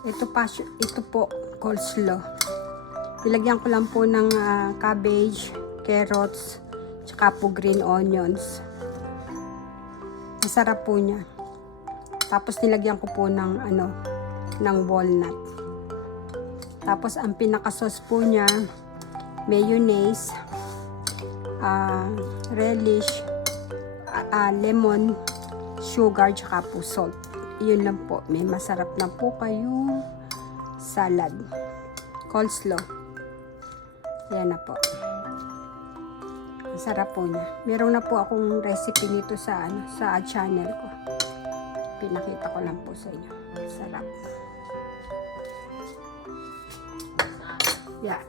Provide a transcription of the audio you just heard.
Ito po, coleslaw. Nilagyan ko lang po ng cabbage, carrots, tsaka po green onions. Masarap po niya. Tapos nilagyan ko po ng ng walnut. Tapos ang pinaka-sauce po niya, mayonnaise, relish, lemon, sugar, tsaka po salt. Yun lang po. May masarap na po kayong salad. Coleslaw. Yan na po. Ang sarap po niya. Meron na po akong recipe nito sa channel ko. Pinakita ko lang po sa inyo. Sarap. Yeah.